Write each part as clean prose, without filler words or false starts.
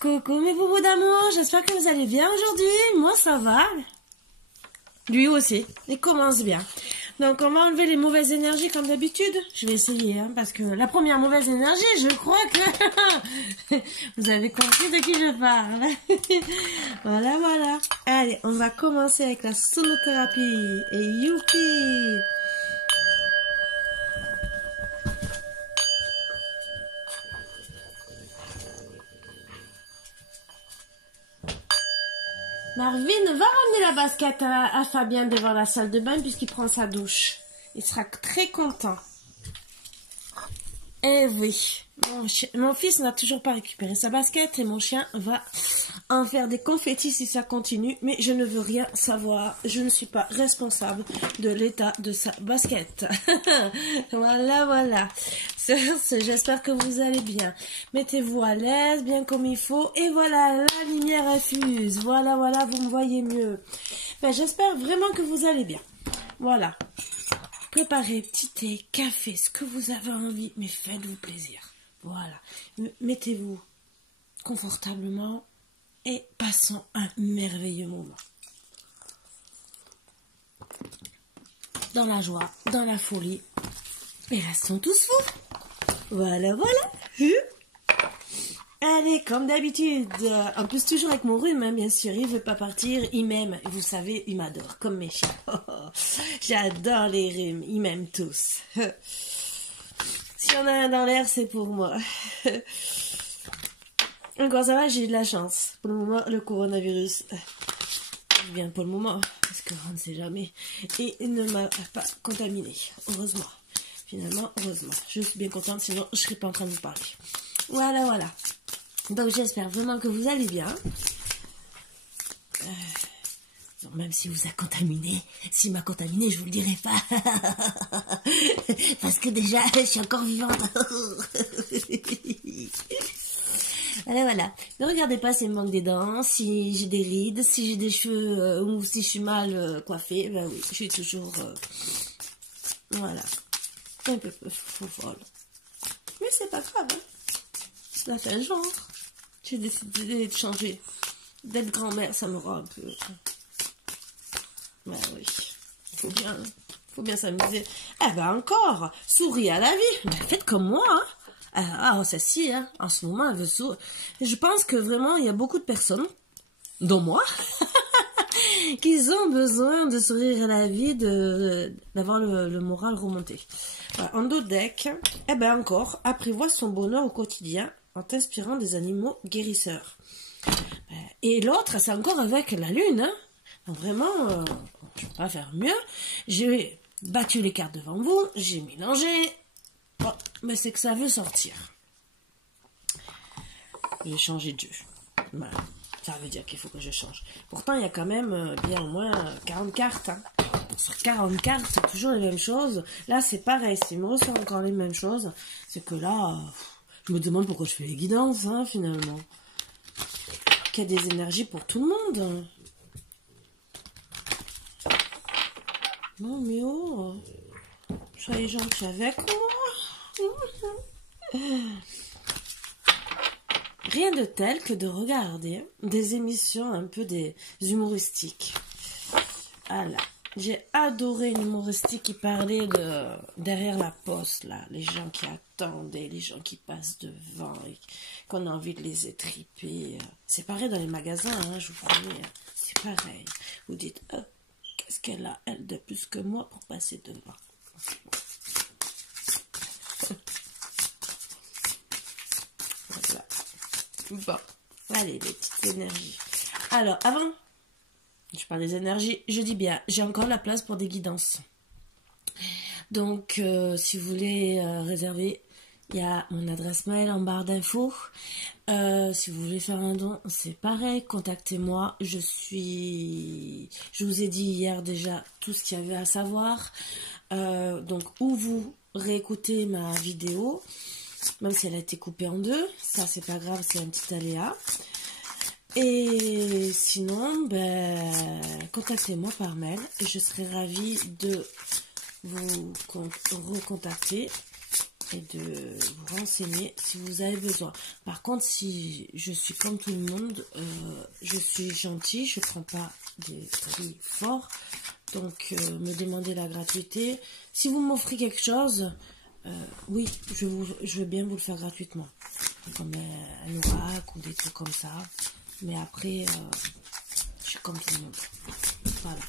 Coucou mes boubous d'amour, j'espère que vous allez bien aujourd'hui. Moi ça va. Lui aussi, il commence bien. Donc on va enlever les mauvaises énergies comme d'habitude. Je vais essayer, hein, parce que la première mauvaise énergie, je crois que vous avez compris de qui je parle. Voilà, voilà. Allez, on va commencer avec la sonothérapie. Et youpi! Marvin va ramener la basket à Fabien devant la salle de bain puisqu'il prend sa douche. Il sera très content. Eh oui, mon fils n'a toujours pas récupéré sa basket et mon chien va en faire des confettis si ça continue. Mais je ne veux rien savoir. Je ne suis pas responsable de l'état de sa basket. Voilà, voilà. J'espère que vous allez bien. Mettez-vous à l'aise, bien comme il faut. Et voilà, la lumière infuse. Voilà, voilà, vous me voyez mieux. Ben, j'espère vraiment que vous allez bien. Voilà. Préparez petit thé, café, ce que vous avez envie, mais faites-vous plaisir. Voilà. Mettez-vous confortablement et passons un merveilleux moment. Dans la joie, dans la folie. Et restons tous fous. Voilà, voilà. Allez, comme d'habitude. En plus, toujours avec mon rhume, hein, bien sûr. Il veut pas partir, il m'aime. Vous savez, il m'adore, comme mes chiens. J'adore les rhumes, ils m'aiment tous. S'il y en a un dans l'air, c'est pour moi. Encore ça va, j'ai eu de la chance. Pour le moment, le coronavirus, bien pour le moment, parce qu'on ne sait jamais. Et il ne m'a pas contaminé, heureusement. Finalement, heureusement. Je suis bien contente, sinon je ne serais pas en train de vous parler. Voilà, voilà. Donc j'espère vraiment que vous allez bien. Même si vous a contaminé, s'il m'a contaminé, je vous le dirai pas. Parce que déjà, je suis encore vivante. Voilà, voilà. Ne regardez pas si il me manque des dents, si j'ai des rides, si j'ai des cheveux ou si je suis mal coiffée. Ben oui, je suis toujours... voilà. Un peu folle. Mais c'est pas grave, hein. Ça fait un genre. J'ai décidé de changer. D'être grand-mère, ça me rend un peu... Ben oui. Faut bien s'amuser. Eh ben encore, souris à la vie. Ben faites comme moi, hein. Ah, celle-ci, hein, en ce moment, elle veut sourire. Je pense que vraiment, il y a beaucoup de personnes, dont moi, qui ont besoin de sourire à la vie, d'avoir le moral remonté. Voilà, en dos deck, eh ben encore, apprivoise son bonheur au quotidien en t'inspirant des animaux guérisseurs. Et l'autre, c'est encore avec la lune, hein. Donc vraiment, je ne peux pas faire mieux. J'ai battu les cartes devant vous, j'ai mélangé. Bon, mais c'est que ça veut sortir. J'ai changé de jeu. Voilà. Ça veut dire qu'il faut que je change. Pourtant, il y a quand même bien au moins 40 cartes. Hein. Sur 40 cartes, c'est toujours les mêmes choses. Là, c'est pareil. S'il me ressort encore les mêmes choses, c'est que là, je me demande pourquoi je fais les guidances, hein, finalement. Qu'il y a des énergies pour tout le monde. Non, mais oh, soyez gentils avec moi. Rien de tel que de regarder des émissions un peu des humoristiques. Voilà. J'ai adoré une humoristique qui parlait de derrière la poste, là, les gens qui attendent, les gens qui passent devant et qu'on a envie de les étriper. C'est pareil dans les magasins, hein, je vous promets. C'est pareil. Vous dites, oh, qu'est-ce qu'elle a, elle, de plus que moi pour passer devant? Voilà. Bon, allez, les petites énergies. Alors, avant, je parle des énergies, je dis bien, j'ai encore la place pour des guidances. Donc, si vous voulez réserver, il y a mon adresse mail en barre d'infos. Si vous voulez faire un don, c'est pareil, contactez-moi. Je vous ai dit hier déjà tout ce qu'il y avait à savoir. Donc, ou vous réécoutez ma vidéo, même si elle a été coupée en deux, ça c'est pas grave, c'est un petit aléa. Et sinon, ben, contactez-moi par mail et je serai ravie de vous recontacter et de vous renseigner si vous avez besoin. Par contre, si je suis comme tout le monde, je suis gentille, je prends pas des prix forts, donc me demandez la gratuité. Si vous m'offrez quelque chose, oui, je veux bien vous le faire gratuitement, comme un oracle ou des trucs comme ça, mais après, je suis comme tout le monde. Voilà.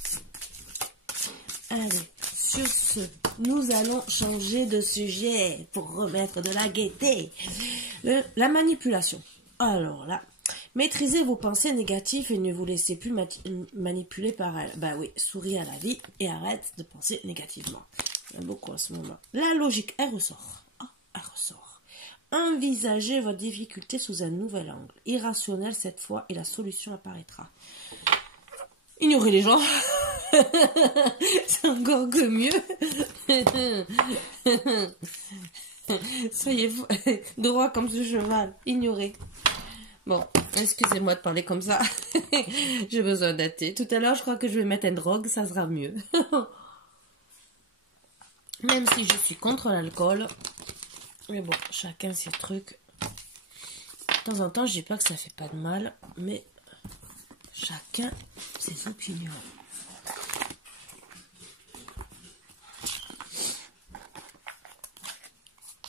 Allez, sur ce, nous allons changer de sujet pour remettre de la gaieté. La manipulation. Alors là, maîtrisez vos pensées négatives et ne vous laissez plus manipuler par elles. Bah oui, souris à la vie et arrête de penser négativement. J'aime beaucoup en ce moment. La logique, elle ressort. Oh, elle ressort. Envisagez votre difficulté sous un nouvel angle. Irrationnel cette fois et la solution apparaîtra. Ignorez les gens. C'est encore que mieux. Soyez droit comme ce cheval. Ignorez. Bon, excusez-moi de parler comme ça. J'ai besoin d'un thé. Tout à l'heure, je crois que je vais mettre une drogue, ça sera mieux. Même si je suis contre l'alcool. Mais bon, chacun ses trucs. De temps en temps, je dis pas que ça fait pas de mal, mais chacun ses opinions.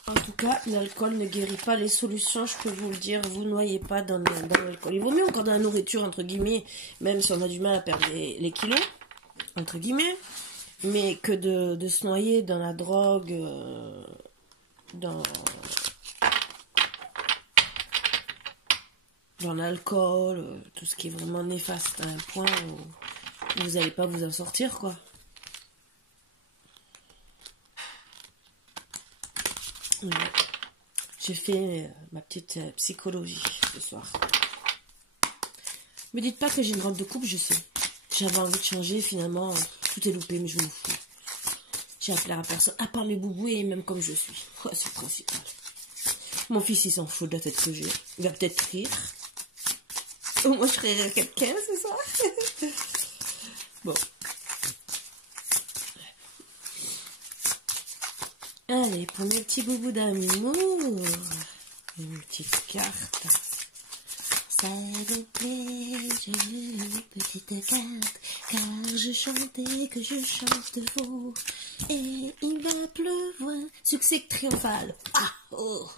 En tout cas, l'alcool ne guérit pas les solutions, je peux vous le dire. Vous noyez pas dans l'alcool. Il vaut mieux encore dans la nourriture, entre guillemets, même si on a du mal à perdre les kilos, entre guillemets, mais que de se noyer dans la drogue, dans l'alcool, tout ce qui est vraiment néfaste à un point où vous n'allez pas vous en sortir, quoi. Ouais. J'ai fait ma petite psychologie ce soir. Me dites pas que j'ai une robe de coupe, je sais. J'avais envie de changer, finalement, tout est loupé, mais je m'en fous. J'ai appelé à personne, à part mes boubous et même comme je suis. Ouais, c'est le principal. Mon fils, il s'en fout de la tête que j'ai. Il va peut-être rire. Ou moi, je ferai rire quelqu'un ce soir. Bon. Allez, pour mes petits boubous d'amour, une petite carte. Ça vous plaît, j'ai une petite carte, car je chantais que je chante faux. Et il va pleuvoir, succès triomphal. Ah, oh,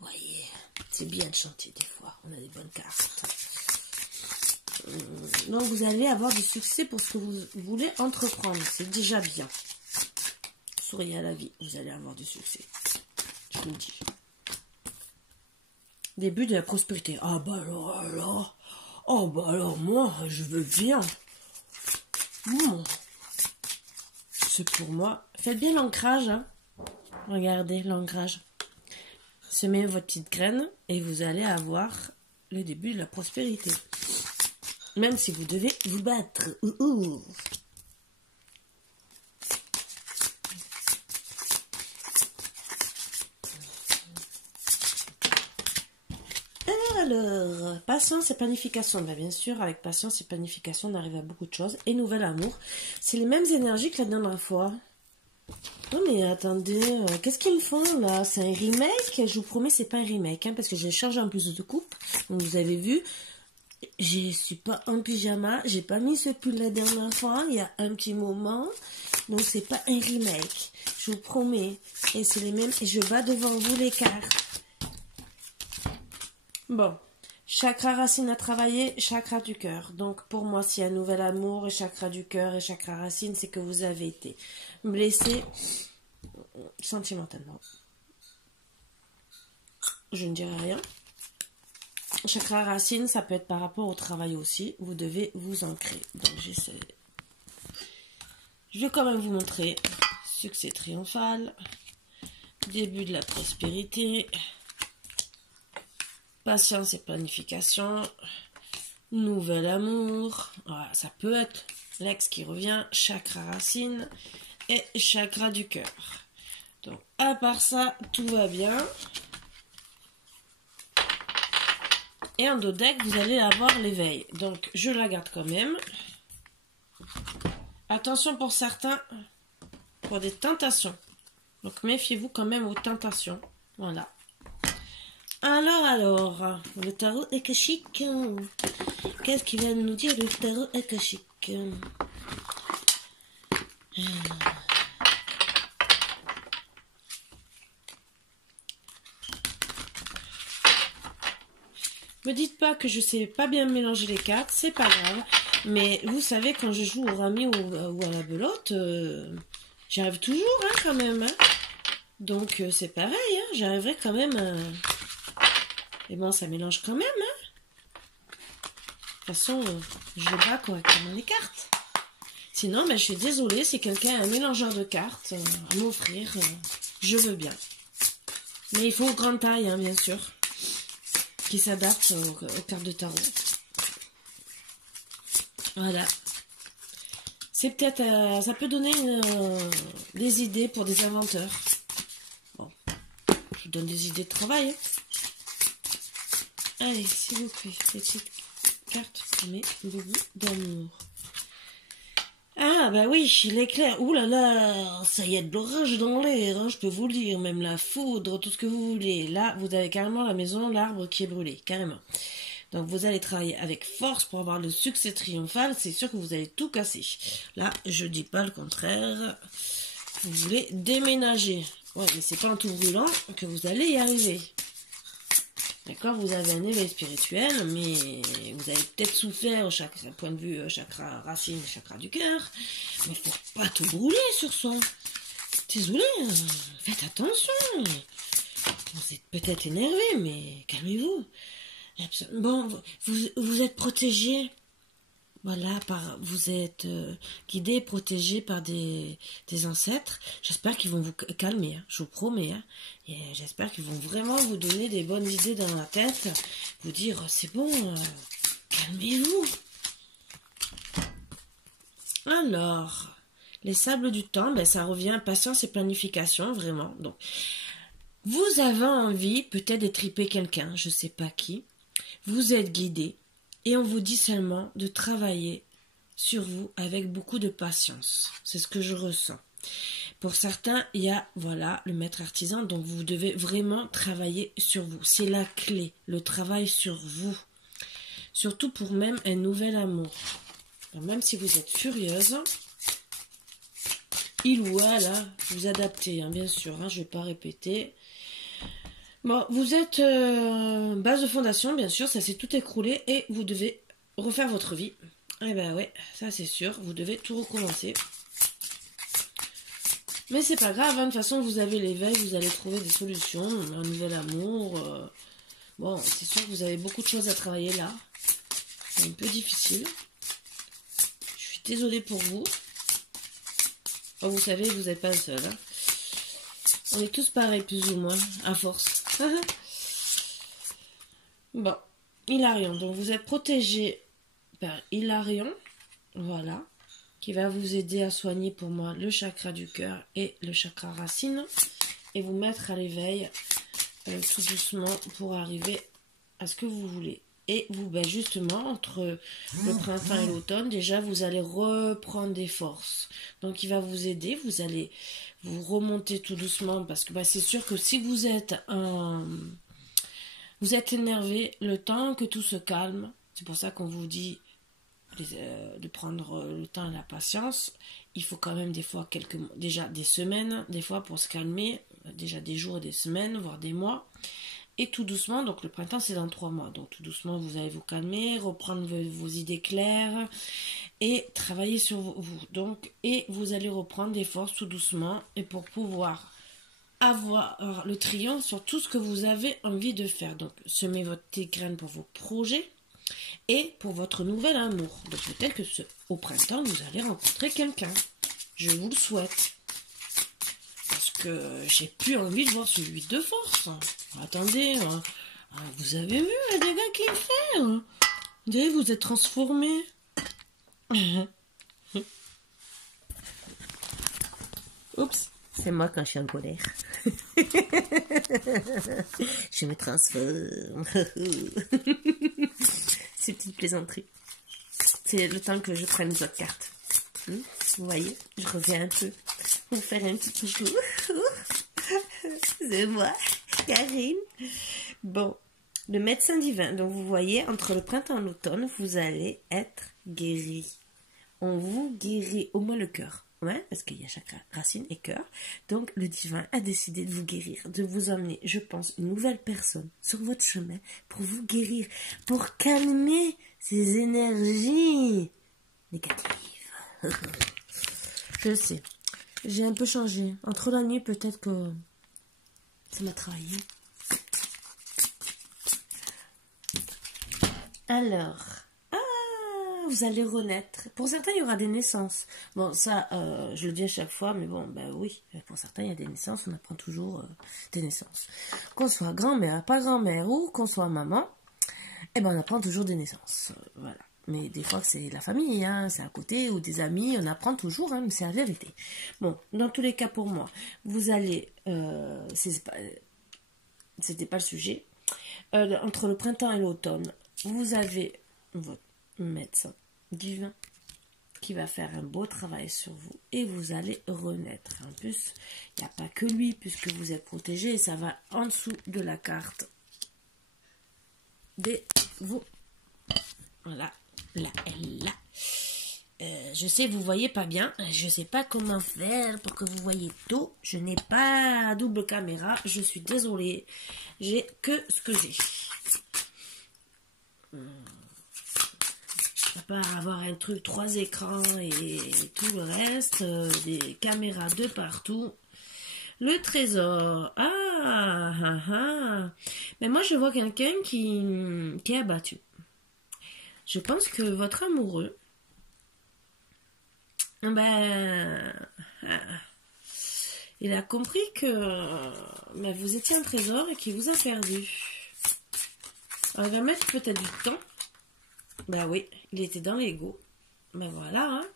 voyez, c'est bien de chanter des fois, on a des bonnes cartes. Donc vous allez avoir du succès pour ce que vous voulez entreprendre, c'est déjà bien. Souriez à la vie, vous allez avoir du succès. Je vous le dis. Début de la prospérité. Ah bah alors. Oh bah alors, moi, je veux bien. C'est pour moi. Faites bien l'ancrage. Hein. Regardez l'ancrage. Semez votre petite graine et vous allez avoir le début de la prospérité. Même si vous devez vous battre. Alors, patience et planification. Ben, bien sûr, avec patience et planification, on arrive à beaucoup de choses. Et nouvel amour. C'est les mêmes énergies que la dernière fois. Non mais attendez, qu'est-ce qu'ils me font là? C'est un remake? Je vous promets, c'est pas un remake, hein, parce que j'ai changé en plus de coupe. Donc vous avez vu, je suis pas en pyjama, j'ai pas mis ce pull la dernière fois, il y a un petit moment. Donc c'est pas un remake, je vous promets. Et c'est les mêmes, et je bats devant vous les cartes. Bon, chakra racine à travailler, chakra du cœur. Donc pour moi, s'il y a un nouvel amour, et chakra du cœur et chakra racine, c'est que vous avez été blessé sentimentalement. Je ne dirai rien. Chakra racine, ça peut être par rapport au travail aussi. Vous devez vous ancrer. Donc j'essaie. Je vais quand même vous montrer. Succès triomphal. Début de la prospérité. Patience et planification. Nouvel amour. Voilà, ça peut être l'ex qui revient. Chakra racine. Et chakra du cœur. Donc, à part ça, tout va bien. Et en dos deck, vous allez avoir l'éveil. Donc, je la garde quand même. Attention pour certains, pour des tentations. Donc, méfiez-vous quand même aux tentations. Voilà. Alors, le tarot akashique. Qu'est-ce qu'il va nous dire, le tarot akashique? Me dites pas que je sais pas bien mélanger les cartes, c'est pas grave. Mais vous savez, quand je joue au rami ou à la belote, j'y arrive toujours, hein, quand même. Hein. Donc, c'est pareil, hein, j'arriverai quand même à... Et bon, ça mélange quand même, hein. De toute façon, je vais pas correctement les cartes. Sinon, ben, je suis désolée, si quelqu'un a un mélangeur de cartes à m'offrir, je veux bien. Mais il faut grande taille, hein, bien sûr. Qui s'adapte aux cartes de tarot. Voilà. C'est peut-être... ça peut donner des idées pour des inventeurs. Bon. Je vous donne des idées de travail. Hein. Allez, s'il vous plaît, petite carte pour mes bobos d'amour. Ah, bah oui, l'éclair. Ouh là là, ça y est de l'orage dans l'air, hein, je peux vous le dire, même la foudre, tout ce que vous voulez. Là, vous avez carrément la maison, l'arbre qui est brûlé, carrément. Donc, vous allez travailler avec force pour avoir le succès triomphal. C'est sûr que vous allez tout casser. Là, je dis pas le contraire. Vous voulez déménager. Ouais, mais c'est pas en tout brûlant que vous allez y arriver. D'accord, vous avez un éveil spirituel, mais vous avez peut-être souffert au point de vue chakra racine, chakra du cœur. Mais il faut pas tout brûler sur ça. Désolé, faites attention. Vous êtes peut-être énervé, mais calmez-vous. Bon, vous êtes protégé. Voilà, vous êtes guidé, protégé par des ancêtres. J'espère qu'ils vont vous calmer, hein, je vous promets. Hein, et j'espère qu'ils vont vraiment vous donner des bonnes idées dans la tête. Vous dire, c'est bon, calmez-vous. Alors, les sables du temps, ben, ça revient à patience et planification, vraiment. Donc, vous avez envie peut-être de triper quelqu'un, je ne sais pas qui. Vous êtes guidé. Et on vous dit seulement de travailler sur vous avec beaucoup de patience. C'est ce que je ressens. Pour certains, il y a, voilà, le maître artisan. Donc, vous devez vraiment travailler sur vous. C'est la clé, le travail sur vous. Surtout pour même un nouvel amour. Donc, même si vous êtes furieuse, il ou elle, hein, vous adaptez, hein, bien sûr. Hein, je ne vais pas répéter. Bon, vous êtes base de fondation, bien sûr, ça s'est tout écroulé et vous devez refaire votre vie. Eh ben ouais, ça c'est sûr, vous devez tout recommencer. Mais c'est pas grave, hein, de toute façon vous avez l'éveil, vous allez trouver des solutions, un nouvel amour. Bon, c'est sûr que vous avez beaucoup de choses à travailler là. C'est un peu difficile. Je suis désolée pour vous. Oh, vous savez, vous n'êtes pas le seul. Hein. On est tous pareils, plus ou moins, à force. Bon, Hilarion, donc vous êtes protégé par Hilarion, voilà, qui va vous aider à soigner pour moi le chakra du cœur et le chakra racine, et vous mettre à l'éveil tout doucement pour arriver à ce que vous voulez. Et vous, ben justement, entre le printemps et l'automne, déjà, vous allez reprendre des forces. Donc, il va vous aider, vous allez vous remonter tout doucement, parce que ben, c'est sûr que si vous êtes énervé, le temps que tout se calme, c'est pour ça qu'on vous dit de prendre le temps et la patience. Il faut quand même des fois déjà des semaines, des fois pour se calmer, déjà des jours et des semaines, voire des mois. Et tout doucement, donc le printemps c'est dans 3 mois, donc tout doucement vous allez vous calmer, reprendre vos idées claires et travailler sur vous. Donc, et vous allez reprendre des forces tout doucement et pour pouvoir avoir le triomphe sur tout ce que vous avez envie de faire. Donc semez votre graine pour vos projets et pour votre nouvel amour. Donc peut-être que au printemps vous allez rencontrer quelqu'un. Je vous le souhaite. Parce que j'ai plus envie de voir celui de force. Attendez, vous avez vu les dégâts qu'il fait, hein. Vous êtes transformé. Oups, c'est moi quand je suis en colère. Je me transforme. Ces petites plaisanteries. C'est le temps que je prenne les autres cartes. Vous voyez, je reviens un peu. Vous faire un petit coucou. c'est moi, Karine. Bon, le médecin divin. Donc, vous voyez, entre le printemps et l'automne, vous allez être guéri. On vous guérit, au moins le cœur. Ouais, parce qu'il y a chaque racine et cœur. Donc, le divin a décidé de vous guérir, de vous emmener, je pense, une nouvelle personne sur votre chemin pour vous guérir, pour calmer ces énergies négatives. Je sais. J'ai un peu changé. Entre la nuit, peut-être que ça m'a travaillé. Alors, vous allez renaître. Pour certains, il y aura des naissances. Bon, ça, je le dis à chaque fois, mais bon, ben oui, pour certains, il y a des naissances. On apprend toujours des naissances. Qu'on soit grand-mère, pas grand-mère, ou qu'on soit maman, eh ben, on apprend toujours des naissances. Voilà. Mais des fois, c'est la famille, hein, c'est à côté, ou des amis, on apprend toujours, hein, mais c'est la vérité. Bon, dans tous les cas, pour moi, vous allez... c'était pas le sujet. Entre le printemps et l'automne, vous avez votre médecin divin qui va faire un beau travail sur vous et vous allez renaître. En plus, il n'y a pas que lui puisque vous êtes protégé et ça va en dessous de la carte des vous. Voilà, là, là. Je sais, vous voyez pas bien. Je sais pas comment faire pour que vous voyez tout. Je n'ai pas double caméra. Je suis désolée. J'ai que ce que j'ai. À part avoir un truc 3 écrans et tout le reste, des caméras de partout. Le trésor. Mais moi je vois quelqu'un qui est abattu. Je pense que votre amoureux, il a compris que vous étiez un trésor et qu'il vous a perdu. Alors, il va mettre peut-être du temps. Oui, il était dans l'ego. Mais voilà, hein.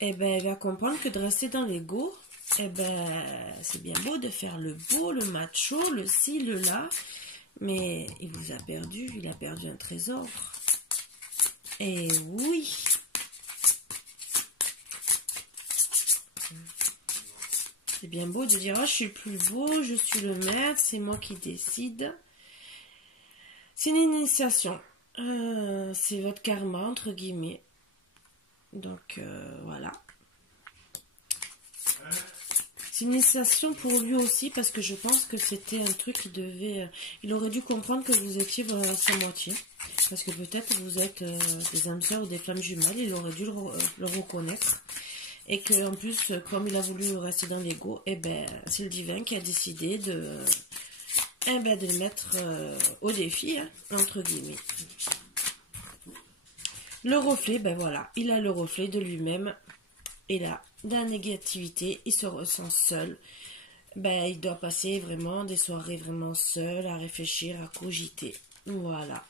Il va comprendre que de rester dans l'ego, c'est bien beau de faire le beau, le macho, le ci, le là. Mais il vous a perdu, il a perdu un trésor. Et oui. C'est bien beau de dire, oh, je suis le plus beau, je suis le maître, c'est moi qui décide. C'est une initiation. C'est votre karma, entre guillemets. Donc, voilà. C'est une initiation pour lui aussi, parce que je pense que c'était un truc qu'il devait... il aurait dû comprendre que vous étiez sa moitié. Parce que peut-être vous êtes des âmes sœurs ou des flammes jumelles, il aurait dû le reconnaître. Et que en plus, comme il a voulu rester dans l'ego, c'est le divin qui a décidé de le mettre au défi, hein, entre guillemets. Le reflet, voilà, il a le reflet de lui-même. Et là, de la négativité, il se ressent seul. Il doit passer vraiment des soirées vraiment seul, à réfléchir, à cogiter. Voilà.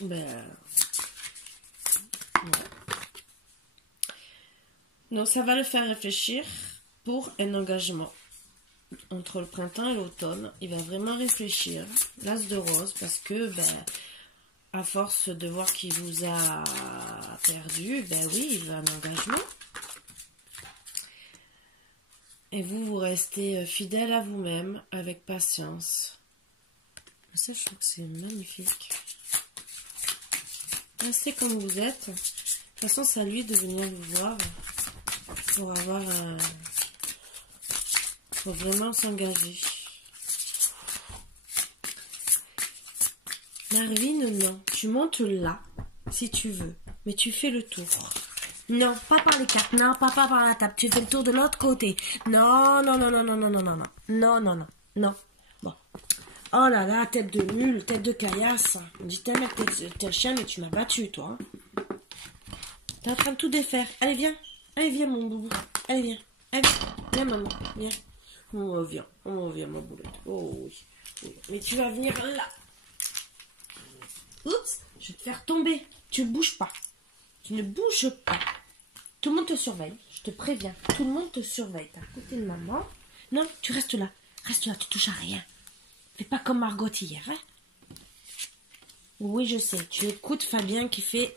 Ouais. Donc ça va le faire réfléchir pour un engagement. Entre le printemps et l'automne, il va vraiment réfléchir. L'as de rose, parce que à force de voir qu'il vous a perdu, oui, il veut un engagement. Et vous restez fidèle à vous-même, avec patience. Ça, je trouve que c'est magnifique. Restez comme vous êtes. De toute façon, c'est à lui de venir vous voir pour avoir un... Faut vraiment s'engager. Marvine, non. Tu montes là, si tu veux. Mais tu fais le tour. Non, pas par les cartes. Non, pas par la table. Tu fais le tour de l'autre côté. Non, non, non, non, non, non, non, non, non. Non, non, non, non. Bon. Oh là là, tête de mule, tête de caillasse. On dit tellement que t'es le chien, mais tu m'as battu, toi. Hein. T'es en train de tout défaire. Allez, viens. Allez, viens, mon boubou. Allez, viens. Allez, viens, maman. Viens. Oh, viens. Oh, viens, ma boulette. Oh, oui. Oui. Mais tu vas venir là. Oups, je vais te faire tomber. Tu ne bouges pas. Tu ne bouges pas. Tout le monde te surveille. Je te préviens. Tout le monde te surveille. T'es à côté de maman. Non, tu restes là. Reste là, tu touches à rien. Fais pas comme Margot hier, hein. Oui, je sais. Tu écoutes Fabien qui fait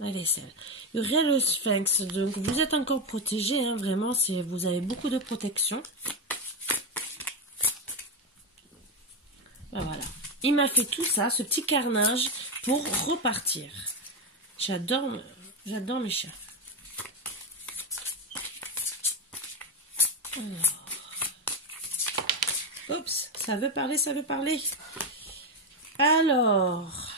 la vaisselle. Uriel le Sphinx, donc vous êtes encore protégé, hein, vraiment, vous avez beaucoup de protection. Ben voilà. Il m'a fait tout ça, ce petit carnage, pour repartir. J'adore mes chats. Alors. Oups, ça veut parler, ça veut parler. Alors...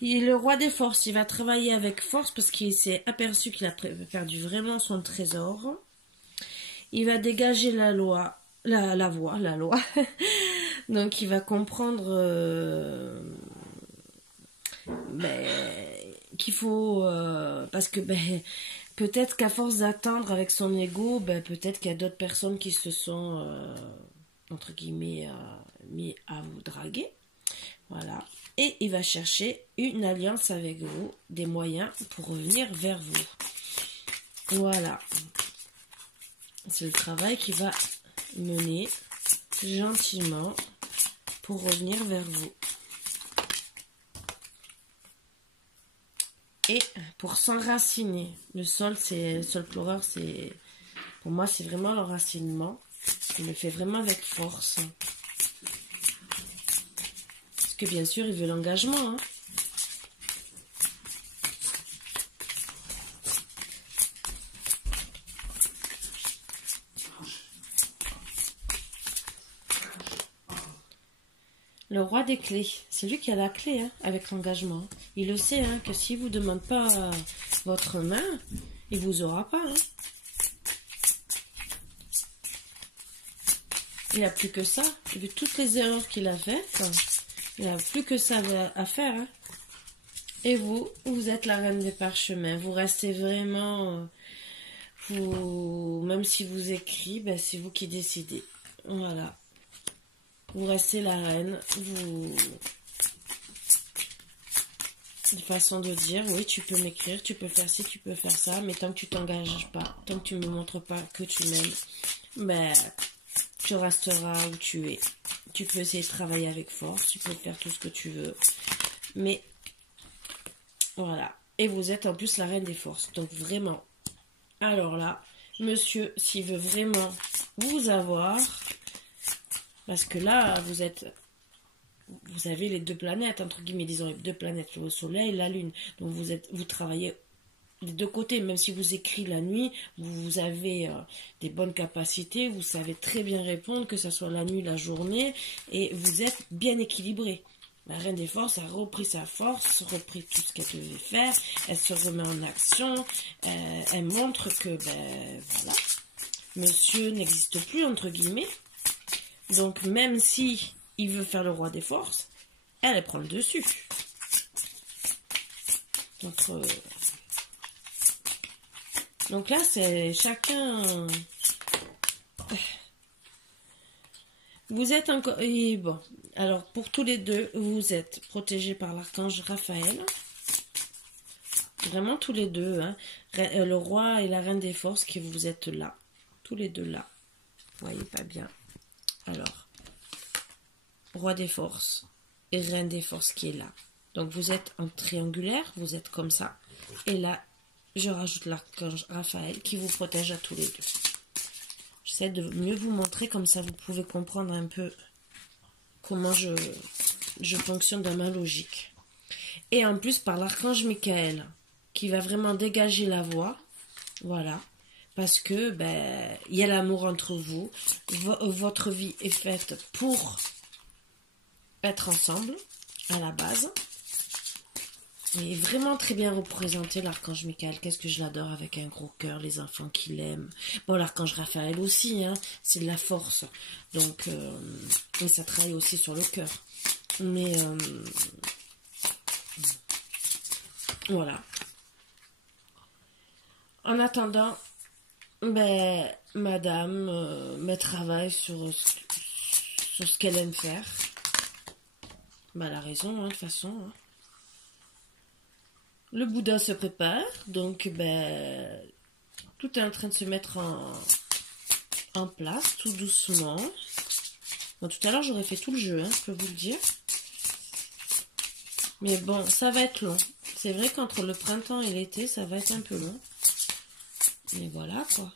le roi des forces, il va travailler avec force parce qu'il s'est aperçu qu'il a perdu vraiment son trésor. Il va dégager la loi, la voie. Donc il va comprendre qu'il faut... parce que peut-être qu'à force d'attendre avec son ego, peut-être qu'il y a d'autres personnes qui se sont, entre guillemets, mis à vous draguer. Voilà. Et il va chercher une alliance avec vous, des moyens pour revenir vers vous. Voilà. C'est le travail qu'il va mener gentiment pour revenir vers vous. Et pour s'enraciner. Le sol pleureur, pour moi, c'est vraiment l'enracinement. Il le fait vraiment avec force. Bien sûr, il veut l'engagement. Hein. Le roi des clés, c'est lui qui a la clé hein, avec l'engagement. Il le sait hein, que s'il ne vous demande pas votre main, il ne vous aura pas. Hein. Il n'a plus que ça. Vu toutes les erreurs qu'il a faites. Il n'y a plus que ça à faire. Hein. Et vous êtes la reine des parchemins. Vous restez vraiment... même si vous écrivez, c'est vous qui décidez. Voilà. Vous restez la reine. Une façon de dire, oui, tu peux m'écrire, tu peux faire ci, tu peux faire ça, mais tant que tu t'engages pas, tant que tu me montres pas que tu m'aimes, tu resteras où tu es. Tu peux essayer de travailler avec force, tu peux faire tout ce que tu veux. Mais, voilà. Et vous êtes en plus la reine des forces. Donc vraiment, alors là, monsieur, s'il veut vraiment vous avoir, parce que là, vous avez les deux planètes, entre guillemets, disons les deux planètes, le soleil et la lune. Donc vous travaillez des deux côtés, même si vous écrivez la nuit, vous avez des bonnes capacités, vous savez très bien répondre, que ce soit la nuit, la journée, et vous êtes bien équilibré. La reine des forces a repris sa force, repris tout ce qu'elle devait faire, elle se remet en action, elle montre que, voilà, monsieur n'existe plus, entre guillemets. Donc, même si il veut faire le roi des forces, elle prend le dessus. Donc là, c'est chacun... Vous êtes encore... Et bon, alors pour tous les deux, vous êtes protégés par l'archange Raphaël. Vraiment tous les deux. Hein. Le roi et la reine des forces qui vous êtes là. Tous les deux là. Vous voyez pas bien. Alors, roi des forces et reine des forces qui est là. Donc vous êtes en triangulaire, vous êtes comme ça. Et là, je rajoute l'archange Raphaël qui vous protège à tous les deux. J'essaie de mieux vous montrer, comme ça vous pouvez comprendre un peu comment je fonctionne dans ma logique. Et en plus par l'archange Michael qui va vraiment dégager la voie. Voilà. Parce que il y a l'amour entre vous. Votre vie est faite pour être ensemble à la base. Il est vraiment très bien représenté, l'archange Michael. Qu'est-ce que je l'adore avec un gros cœur, les enfants qui l'aiment. Bon, l'archange Raphaël aussi, hein, c'est de la force. Donc, mais ça travaille aussi sur le cœur. Mais, voilà. En attendant, madame travaille sur ce qu'elle aime faire. Elle a raison, hein, de toute façon, hein. Le Bouddha se prépare, donc tout est en train de se mettre en place, tout doucement. Bon, tout à l'heure, j'aurais fait tout le jeu, hein, je peux vous le dire. Mais bon, ça va être long. C'est vrai qu'entre le printemps et l'été, ça va être un peu long. Mais voilà, quoi.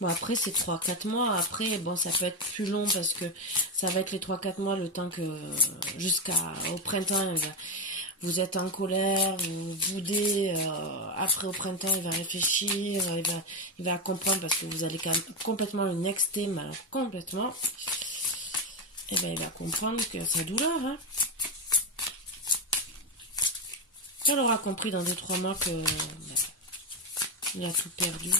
Bon, après, c'est 3-4 mois. Après, bon, ça peut être plus long parce que ça va être les 3-4 mois, le temps que jusqu'au printemps, vous êtes en colère, vous boudez. Après, au printemps, il va réfléchir, il va comprendre parce que vous allez quand même complètement le nexter, mais alors complètement. Et ben, il va comprendre que c'est douleur, hein. Elle aura compris dans 2-3 mois que il a tout perdu.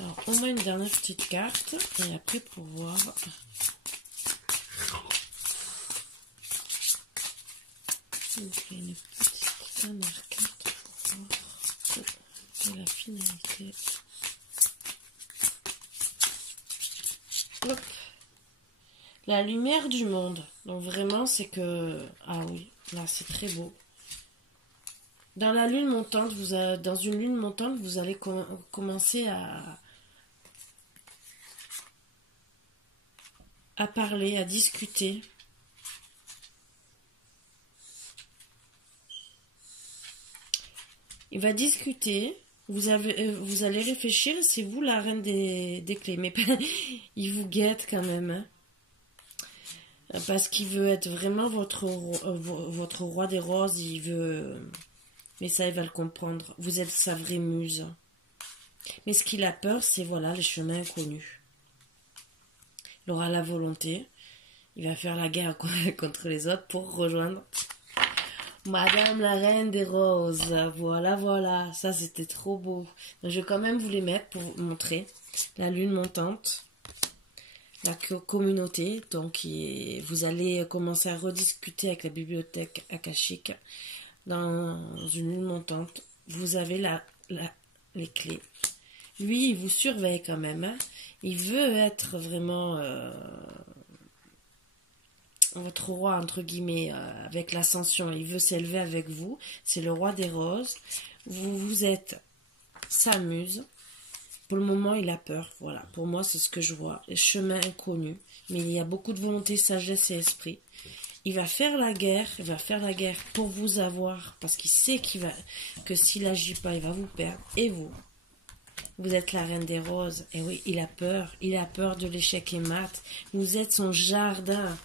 Alors, on met une dernière petite carte et après pour voir. Une petite dernière carte pour voir la finalité. Hop. La lumière du monde. Donc vraiment, c'est que... Ah oui, là c'est très beau. Dans la lune montante, dans une lune montante, vous allez commencer à parler, à discuter. Il va discuter. Vous allez réfléchir, c'est vous la reine des clés. Mais il vous guette quand même. Hein. Parce qu'il veut être vraiment votre roi des roses. Il veut... Mais ça, il va le comprendre. Vous êtes sa vraie muse. Mais ce qu'il a peur, c'est voilà, les chemins inconnus. Il aura la volonté. Il va faire la guerre contre les autres pour rejoindre Madame la Reine des Roses. Voilà, voilà. Ça, c'était trop beau. Donc, je vais quand même vous les mettre pour vous montrer. La lune montante. La communauté. Donc, vous allez commencer à rediscuter avec la bibliothèque akashique. Dans une lune montante. Vous avez les clés. Lui, il vous surveille quand même. Hein. Il veut être vraiment... votre roi, entre guillemets, avec l'ascension, il veut s'élever avec vous. C'est le roi des roses. Vous êtes sa muse. Pour le moment, il a peur. Voilà, pour moi, c'est ce que je vois. Les chemins inconnus. Mais il y a beaucoup de volonté, sagesse et esprit. Il va faire la guerre. Il va faire la guerre pour vous avoir. Parce qu'il sait que s'il n'agit pas, il va vous perdre. Et vous êtes la reine des roses. Et oui, il a peur. Il a peur de l'échec et mat. Vous êtes son jardin.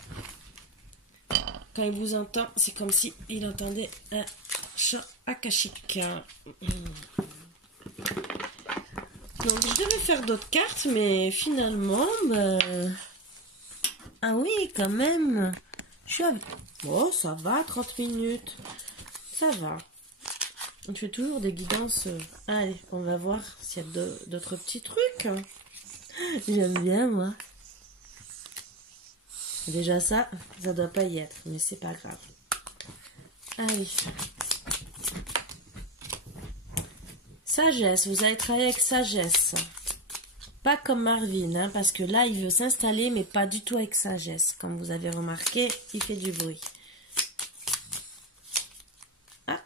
Quand il vous entend, c'est comme si il entendait un chant akashique. Donc je devais faire d'autres cartes, mais finalement, ah oui, quand même. Oh, ça va, 30 minutes. Ça va. On fait toujours des guidances. Allez, on va voir s'il y a d'autres petits trucs. J'aime bien, moi. Déjà ça doit pas y être, mais c'est pas grave. Allez. Sagesse, vous allez travailler avec sagesse. Pas comme Marvin, hein, parce que là, il veut s'installer, mais pas du tout avec sagesse. Comme vous avez remarqué, il fait du bruit. Ah,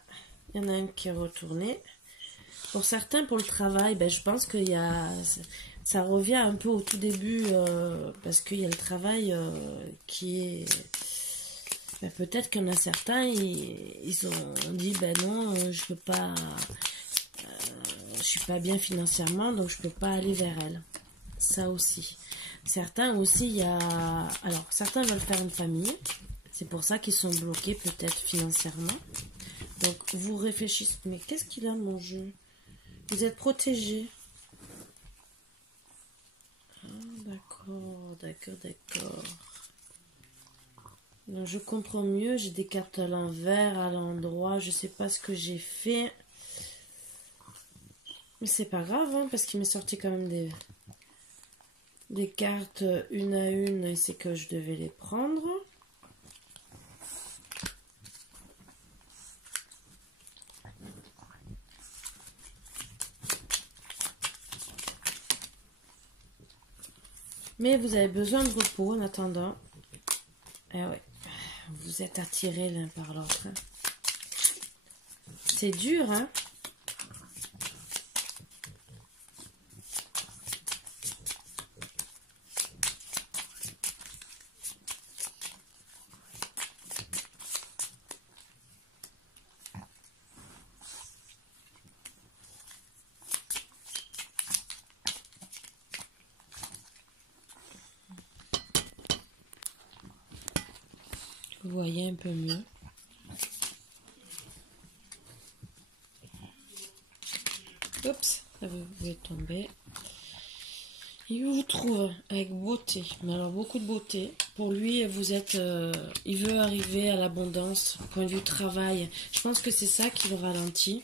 il y en a une qui est retournée. Pour certains, pour le travail, je pense qu'il y a... Ça revient un peu au tout début, parce qu'il y a le travail qui est... peut-être qu'il y en a certains, ils ont dit, non, je peux pas... je suis pas bien financièrement, donc je peux pas aller vers elle. Ça aussi. Certains aussi, il y a... Alors, certains veulent faire une famille. C'est pour ça qu'ils sont bloqués, peut-être, financièrement. Donc, vous réfléchissez. Mais qu'est-ce qu'il a, mon jeu? Vous êtes protégé. D'accord, d'accord, d'accord. Donc, je comprends mieux. J'ai des cartes à l'envers, à l'endroit. Je sais pas ce que j'ai fait. Mais c'est pas grave, hein, parce qu'il m'est sorti quand même des cartes une à une. Et c'est que je devais les prendre. Mais vous avez besoin de repos en attendant. Eh ouais, vous êtes attirés l'un par l'autre. Hein. C'est dur, hein. voyez un peu mieux. Oups, ça veut tomber. Il vous trouve avec beauté, mais alors beaucoup de beauté. Pour lui, vous êtes, il veut arriver à l'abondance, point de vue travail. Je pense que c'est ça qui le ralentit.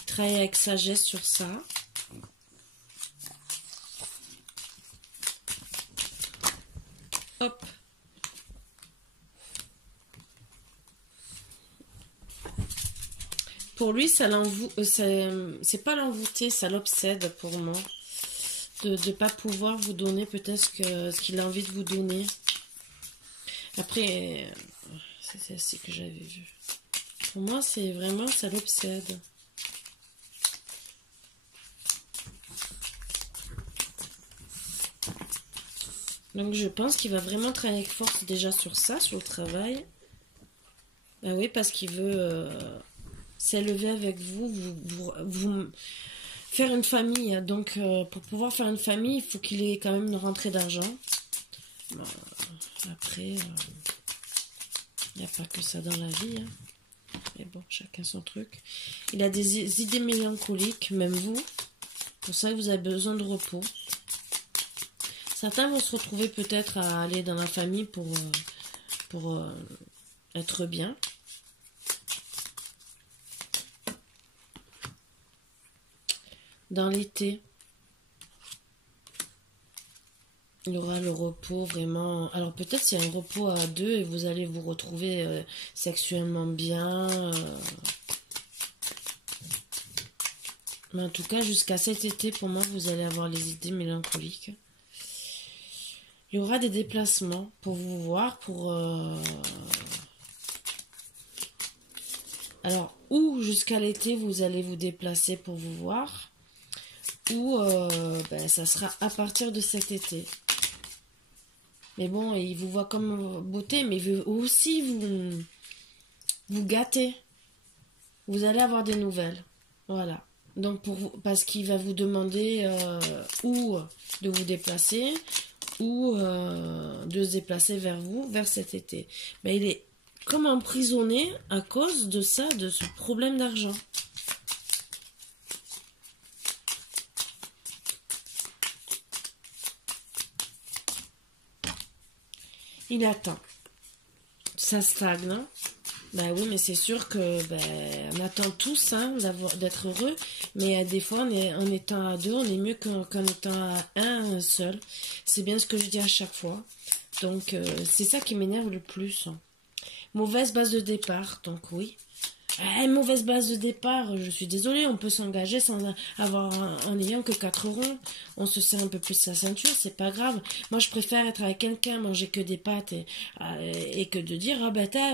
Il travaille avec sagesse sur ça. Hop. Pour lui, ça c'est pas l'envoûter, ça l'obsède pour moi. De ne pas pouvoir vous donner peut-être ce qu'il a envie de vous donner. Après, c'est ce que j'avais vu. Pour moi, c'est vraiment, ça l'obsède. Donc je pense qu'il va vraiment travailler avec force déjà sur ça, sur le travail. Ben oui, parce qu'il veut s'élever avec vous faire une famille. Donc pour pouvoir faire une famille, il faut qu'il ait quand même une rentrée d'argent. Bon, après, il n'y a pas que ça dans la vie. Hein. Mais bon, chacun son truc. Il a des idées mélancoliques, même vous. Pour ça, vous avez besoin de repos. Certains vont se retrouver peut-être à aller dans la famille pour être bien. Dans l'été, il y aura le repos vraiment. Alors peut-être c'est un repos à deux et vous allez vous retrouver sexuellement bien. Mais en tout cas, jusqu'à cet été, pour moi, vous allez avoir les idées mélancoliques. Il y aura des déplacements pour vous voir, Alors, ou jusqu'à l'été, vous allez vous déplacer pour vous voir, ou ça sera à partir de cet été. Mais bon, il vous voit comme beauté, mais il veut aussi vous gâter. Vous allez avoir des nouvelles. Voilà. Donc, parce qu'il va vous demander ou de vous déplacer, ou de se déplacer vers vous, vers cet été. Mais il est comme emprisonné à cause de ça, de ce problème d'argent. Il attend. Ça stagne, hein? Ben oui, mais c'est sûr que on attend tous hein, d'être heureux, mais des fois, en étant à deux, on est mieux qu'en étant à un seul. C'est bien ce que je dis à chaque fois. Donc, c'est ça qui m'énerve le plus. Mauvaise base de départ, donc oui. Mauvaise base de départ, je suis désolée, on peut s'engager sans avoir en n'ayant que 4 ronds. On se serre un peu plus sa ceinture, c'est pas grave. Moi, je préfère être avec quelqu'un, manger que des pâtes et que de dire,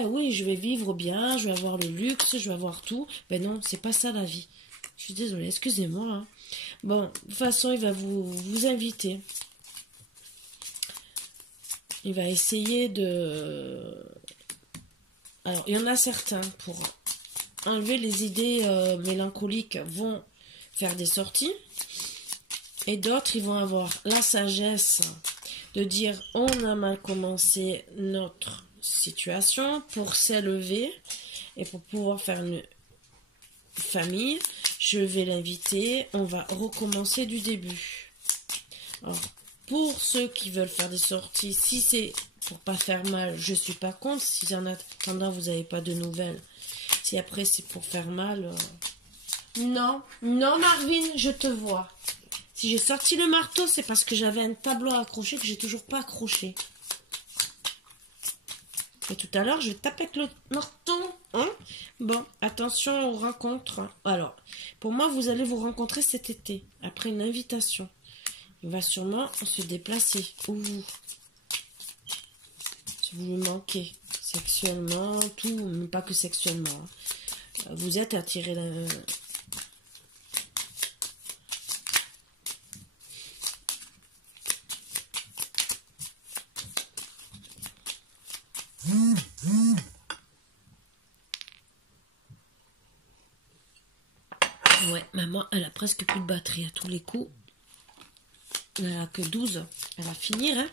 oui, je vais vivre bien, je vais avoir le luxe, je vais avoir tout. Ben non, c'est pas ça la vie. Je suis désolée, excusez-moi. Hein. Bon, de toute façon, il va vous inviter. Il va essayer de... Alors, il y en a certains pour enlever les idées mélancoliques vont faire des sorties et d'autres ils vont avoir la sagesse de dire on a mal commencé notre situation pour s'élever et pour pouvoir faire une famille, je vais l'inviter, on va recommencer du début. Alors, pour ceux qui veulent faire des sorties, si c'est pour pas faire mal, je suis pas contre. Si en attendant vous n'avez pas de nouvelles, si après c'est pour faire mal, non, Marvin, je te vois. Si j'ai sorti le marteau, c'est parce que j'avais un tableau à accrocher que j'ai toujours pas accroché. Et tout à l'heure, je vais taper avec le marteau. Hein? Bon, attention aux rencontres. Alors, pour moi, vous allez vous rencontrer cet été, après une invitation. Il va sûrement se déplacer. Ouh. Si vous me manquez sexuellement, tout, mais pas que sexuellement. Hein. Vous êtes attiré Ouais, maman, elle a presque plus de batterie à tous les coups. Elle a que 12. Elle va finir, hein.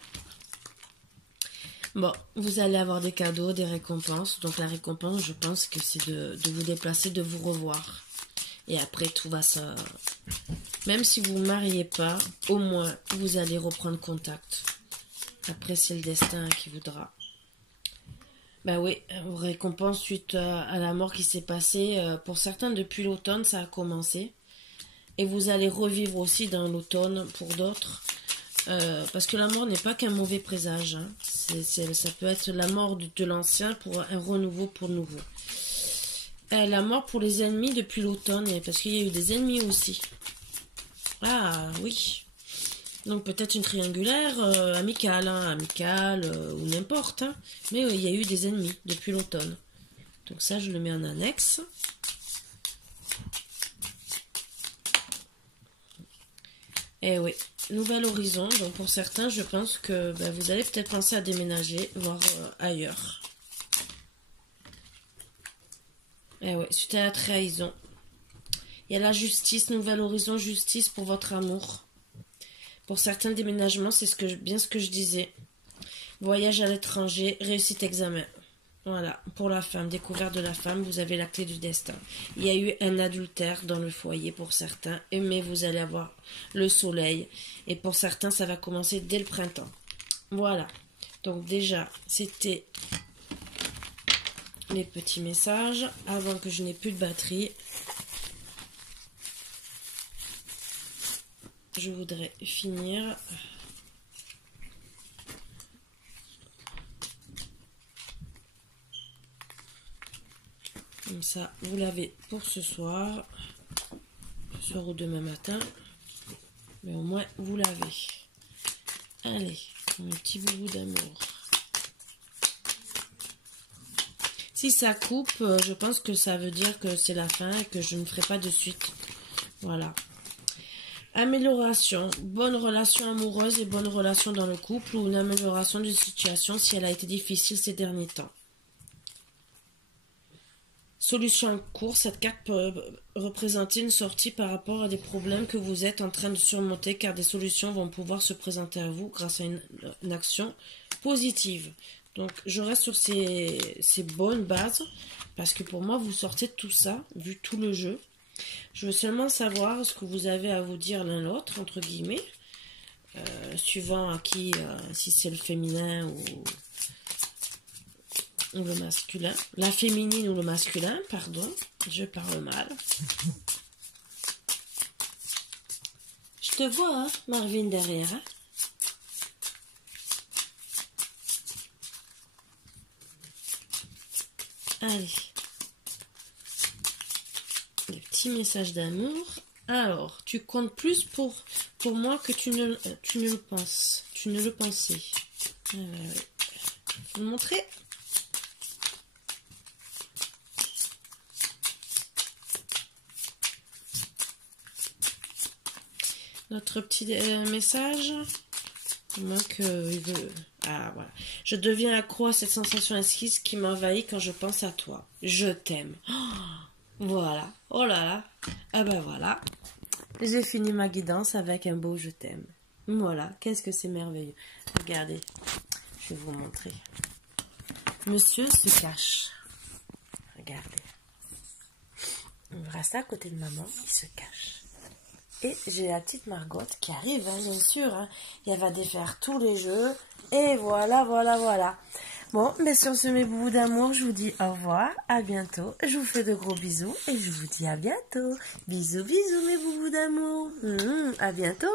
Bon, vous allez avoir des cadeaux, des récompenses. Donc la récompense, je pense que c'est de vous déplacer, de vous revoir. Et après, tout va se... Même si vous ne mariez pas, au moins, vous allez reprendre contact. Après, c'est le destin qui voudra. Ben oui, récompense suite à la mort qui s'est passée. Pour certains, depuis l'automne, ça a commencé. Et vous allez revivre aussi dans l'automne pour d'autres. Parce que la mort n'est pas qu'un mauvais présage. Hein. Ça peut être la mort de l'ancien pour un renouveau pour le nouveau. La mort pour les ennemis depuis l'automne, parce qu'il y a eu des ennemis aussi. Ah oui. Donc peut-être une triangulaire amicale, hein, amicale ou n'importe. Hein. Mais il y a eu des ennemis depuis l'automne. Donc ça, je le mets en annexe. Et oui, nouvel horizon. Donc pour certains, je pense que vous allez peut-être penser à déménager, voire ailleurs. Et oui, suite à la trahison. Il y a la justice, nouvel horizon, justice pour votre amour. Pour certains déménagements, c'est bien ce que je disais. Voyage à l'étranger, réussite examen. Voilà, pour la femme, découverte de la femme, vous avez la clé du destin. Il y a eu un adultère dans le foyer pour certains, mais vous allez avoir le soleil. Et pour certains, ça va commencer dès le printemps. Voilà, donc déjà, c'était les petits messages avant que je n'ai plus de batterie. Je voudrais finir. Comme ça, vous l'avez pour ce soir ou demain matin. Mais au moins, vous l'avez. Allez, un petit boubou d'amour. Si ça coupe, je pense que ça veut dire que c'est la fin et que je ne ferai pas de suite. Voilà. Amélioration, bonne relation amoureuse et bonne relation dans le couple ou une amélioration de situation si elle a été difficile ces derniers temps. Solution en cours, cette carte peut représenter une sortie par rapport à des problèmes que vous êtes en train de surmonter car des solutions vont pouvoir se présenter à vous grâce à une action positive. Donc je reste sur ces bonnes bases parce que pour moi vous sortez de tout ça, vu tout le jeu. Je veux seulement savoir ce que vous avez à vous dire l'un l'autre, entre guillemets, suivant à qui, si c'est le féminin ou le masculin. La féminine ou le masculin, pardon, je parle mal. Je te vois, hein, Marvin, derrière. Hein. Allez. Des petits messages d'amour. Alors, tu comptes plus pour moi que tu ne le penses. Tu ne le pensais. Ah, ouais. Faut le montrer. Notre petit message. Moi que il veut. Ah voilà. Je deviens accro à cette sensation exquise qui m'envahit quand je pense à toi. Je t'aime. Oh, voilà. Oh là là. Ah ben voilà. J'ai fini ma guidance avec un beau je t'aime. Voilà. Qu'est-ce que c'est merveilleux. Regardez. Je vais vous montrer. Monsieur se cache. Regardez. Il reste à côté de maman. Il se cache. Et j'ai la petite Margotte qui arrive, hein, bien sûr. Hein. Elle va défaire tous les jeux. Et voilà, voilà, voilà. Bon, mais sur ce, mes boubous d'amour, je vous dis au revoir, à bientôt. Je vous fais de gros bisous et je vous dis à bientôt. Bisous, bisous, mes boubous d'amour. À bientôt.